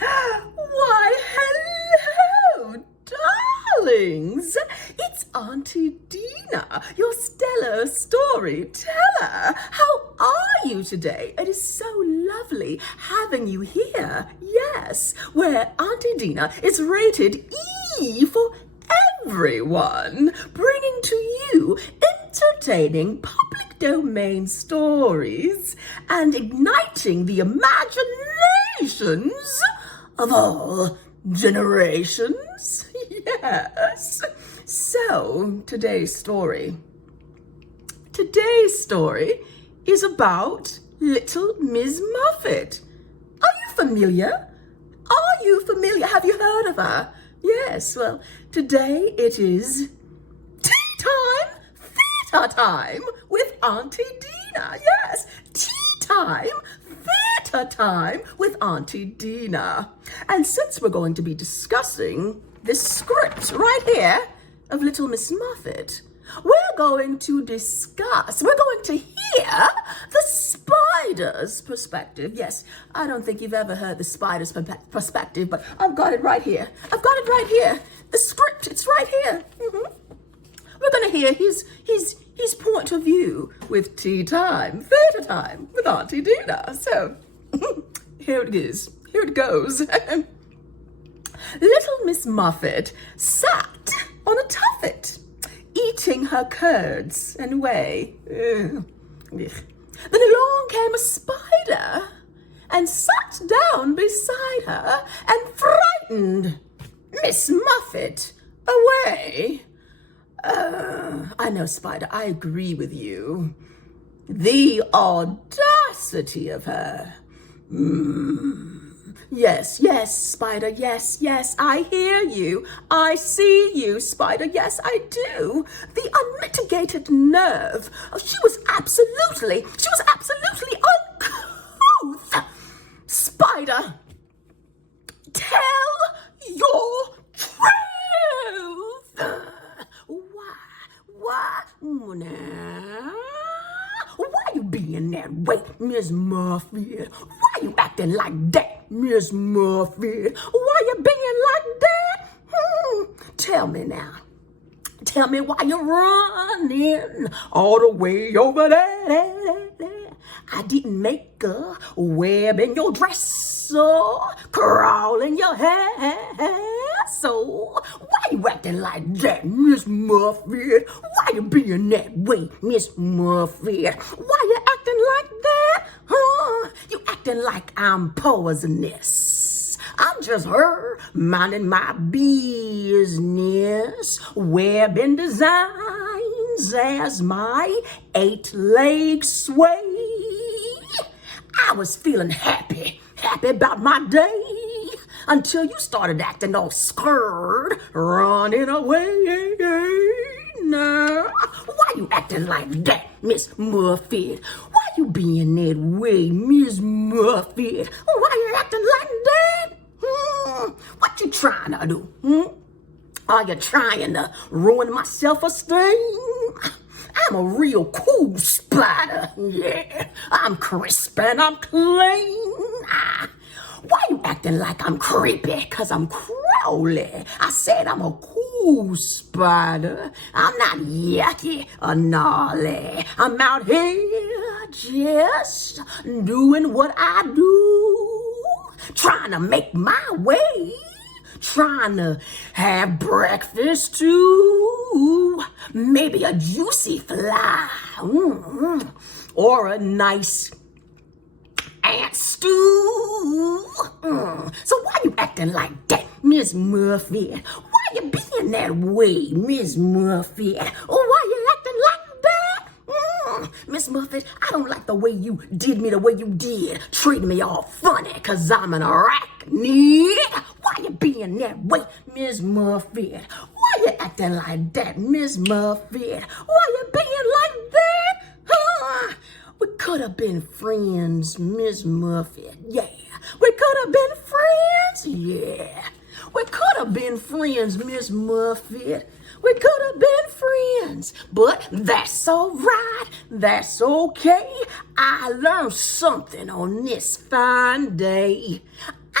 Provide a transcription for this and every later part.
Why, hello, darlings. It's Auntie Dena, your stellar storyteller. How are you today? It is so lovely having you here. Yes, where Auntie Dena is rated E for everyone, bringing to you entertaining public domain stories and igniting the imaginations of all generations. Yes. So, today's story is about little Miss Muffet. Are you familiar? Have you heard of her? Yes, well, today it is tea time, theater time with Auntie Dena. Yes, tea time, theater time with Auntie Dena. And since we're going to be discussing this script right here of Little Miss Muffet, we're going to hear the spider's perspective. Yes, I don't think you've ever heard the spider's perspective, but I've got it right here. The script, it's right here. We're going to hear his point of view with tea time, theater time with Auntie Dena. So, here it is. Here it goes. Little Miss Muffet sat on a tuffet, eating her curds and whey. Ugh. Then along came a spider and sat down beside her and frightened Miss Muffet away. I know, Spider, I agree with you. The audacity of her. Yes, Spider, yes, I hear you. I see you, Spider, yes, I do. The unmitigated nerve. She was absolutely uncouth. Spider, tell your truth. Why now? Why you being that way, Miss Muffet? Why you acting like that, Miss Muffet? Why you being like that? Tell me now. Tell me why you're running all the way over there. I didn't make a web in your dress or crawl in your hair. So why you acting like that, Miss Muffet? Why you being that way, Miss Muffet? Why you acting like that? You acting like I'm poisonous. I'm just her minding my business, webbing designs as my 8-leg sway. I was feeling happy about my day, until you started acting all scared, running away. Now, why you acting like that, Miss Muffet? Why you being that way, Miss Muffet? Why you acting like that? What you trying to do? Are you trying to ruin my self-esteem? I'm a real cool spider. Yeah, I'm crisp and I'm clean. Why you acting like I'm creepy? Cause I'm Crowley. I said I'm a cool spider. I'm not yucky or gnarly. I'm out here just doing what I do. Trying to make my way. Trying to have breakfast too. Maybe a juicy fly. Or a nice ant stew. So why you acting like that, Miss Muffet? Why you being that way, Miss Muffet? Why you acting like that? Miss Muffet, I don't like the way you did me the way you did. Treating me all funny cause I'm an arachnid. Why you being that way, Miss Muffet? Why you acting like that, Miss Muffet? Why you being like that? We could have been friends, Miss Muffet. Yeah, we could have been friends. Yeah, we could have been friends, Miss Muffet. We could have been friends, but that's all right. That's okay. I learned something on this fine day.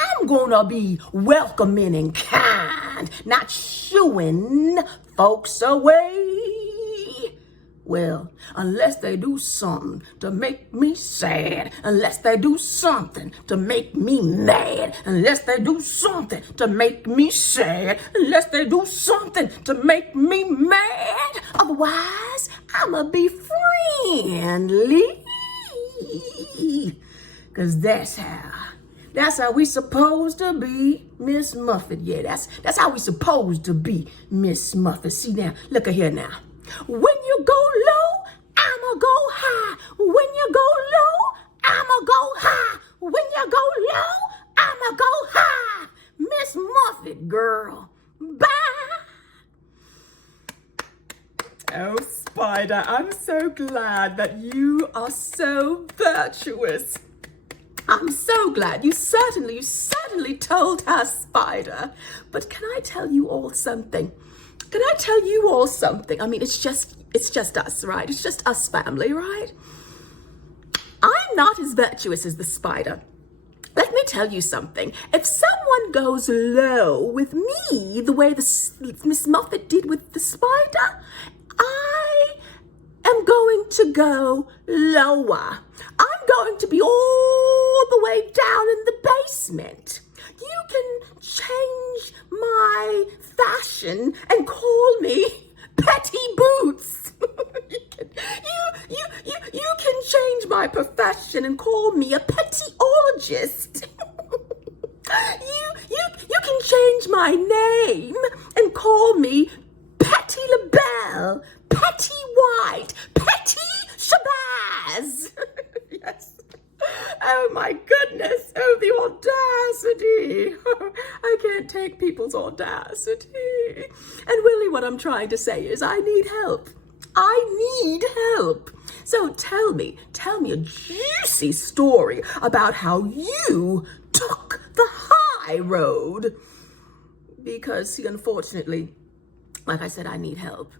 I'm gonna be welcoming and kind, not shooing folks away. Well, unless they do something to make me sad, unless they do something to make me mad, unless they do something to make me sad, unless they do something to make me mad, otherwise I'ma be friendly. 'Cause that's how we supposed to be, Miss Muffet. Yeah, that's how we supposed to be, Miss Muffet. See now, look at here now. When you go low, I'ma go high. When you go low, I'ma go high. When you go low, I'ma go high. Miss Muffet, girl. Bye. Oh, Spider, I'm so glad that you are so virtuous. I'm so glad. You certainly told her, Spider. But can I tell you all something? Can I tell you all something? I mean, it's just us, right? It's just us family, right? I'm not as virtuous as the Spider. Let me tell you something. If someone goes low with me the way Miss Muffet did with the Spider, I am going to go lower. I'm going to be all the way down in the basement. You can change my fashion and call me Petty Boots. you can change my profession and call me a pettyologist. you can change my name and call me Petty LaBelle, Petty White, Petty Shabazz. Yes. Oh my goodness. Oh, the audacity. I can't take people's audacity. And really what I'm trying to say is I need help. I need help. So tell me a juicy story about how you took the high road. Because, see, unfortunately, like I said, I need help.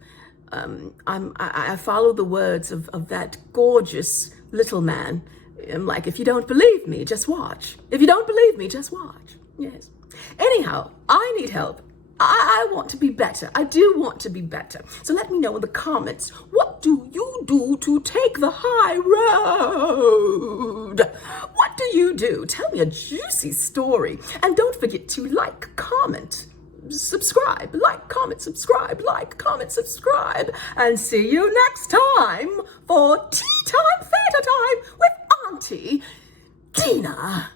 I follow the words of that gorgeous little man. I'm like, if you don't believe me, just watch. If you don't believe me, just watch. Yes. Anyhow, I need help. I want to be better. I do want to be better. So let me know in the comments, what do you do to take the high road? What do you do? Tell me a juicy story. And don't forget to like, comment, subscribe, like, comment, subscribe, like, comment, subscribe, and see you next time for Tea Time Theatre Time with Auntie Dena.